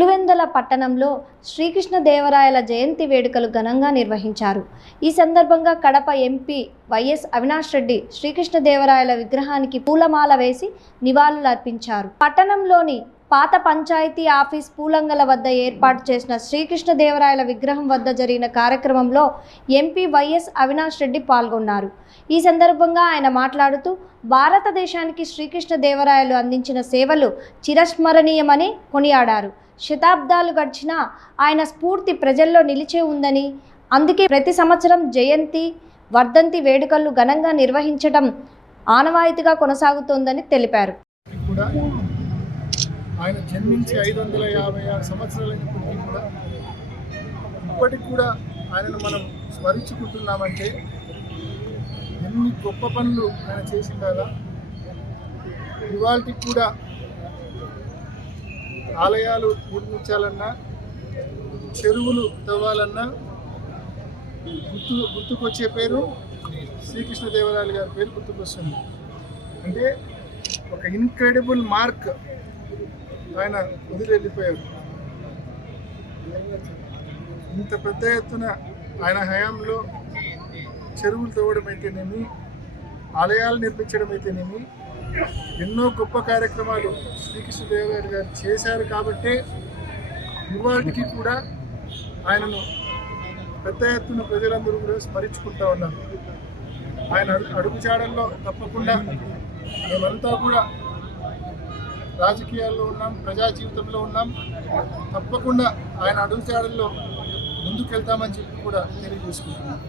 పులివెందుల పట్టణంలో శ్రీకృష్ణదేవరాయల జయంతి వేడుకలు ఘనంగా నిర్వహించారు. ఈ సందర్భంగా కడప ఎంపీ వైఎస్ అవినాష్ రెడ్డి శ్రీకృష్ణదేవరాయల విగ్రహానికి పూలమాల వేసి నివాళులర్పించారు. పట్టణంలోని పాత పంచాయతీ ఆఫీస్ పూలంగల వద్ద ఏర్పాటు చేసిన శ్రీకృష్ణదేవరాయల విగ్రహం వద్ద జరిగిన కార్యక్రమంలో ఎంపీ వైఎస్ అవినాష్ రెడ్డి పాల్గొన్నారు. ఈ సందర్భంగా ఆయన మాట్లాడుతూ భారతదేశానికి శ్రీకృష్ణదేవరాయలు అందించిన సేవలు చిరస్మరణీయమని కొనియాడారు. శతాబ్దాలు గడిచినా ఆయన స్ఫూర్తి ప్రజల్లో నిలిచే ఉందని, అందుకే ప్రతి సంవత్సరం జయంతి, వర్ధంతి వేడుకలు ఘనంగా నిర్వహించడం ఆనవాయితీగా కొనసాగుతోందని తెలిపారు. ఆయన జన్మించి 556 సంవత్సరాలైనప్పటికీ కూడా ఇప్పటికి కూడా ఆయనను మనం స్మరించుకుంటున్నామంటే ఎన్ని గొప్ప పనులు ఆయన చేసిందా. ఇవాళకి కూడా ఆలయాలు నిర్మించాలన్నా, చెరువులు తవ్వాలన్నా గుర్తుకొచ్చే పేరు శ్రీకృష్ణదేవరాయలు గారి పేరు గుర్తుకొస్తుంది. అంటే ఒక ఇన్క్రెడిబుల్ మార్క్ ఆయన వదిలి వెళ్ళిపోయారు. ఇంత పెద్ద ఎత్తున ఆయన హయాంలో చెరువులు తవ్వడం అయితేనేమి, ఆలయాలు నిర్మించడం అయితేనేమి, ఎన్నో గొప్ప కార్యక్రమాలు శ్రీకృష్ణదేవరాయలు గారు చేశారు. కాబట్టే ఇవాటికి కూడా ఆయనను పెద్ద ఎత్తున ప్రజలందరూ కూడా స్మరించుకుంటూ ఉన్నారు. ఆయన అడుగుజాడల్లో తప్పకుండా మేమంతా కూడా రాజకీయాల్లో ఉన్నాం, ప్రజా జీవితంలో ఉన్నాం. తప్పకుండా ఆయన అడుగుజాడల్లో ముందుకెళ్తామని చెప్పి కూడా తెలియజేసుకుంటున్నాం.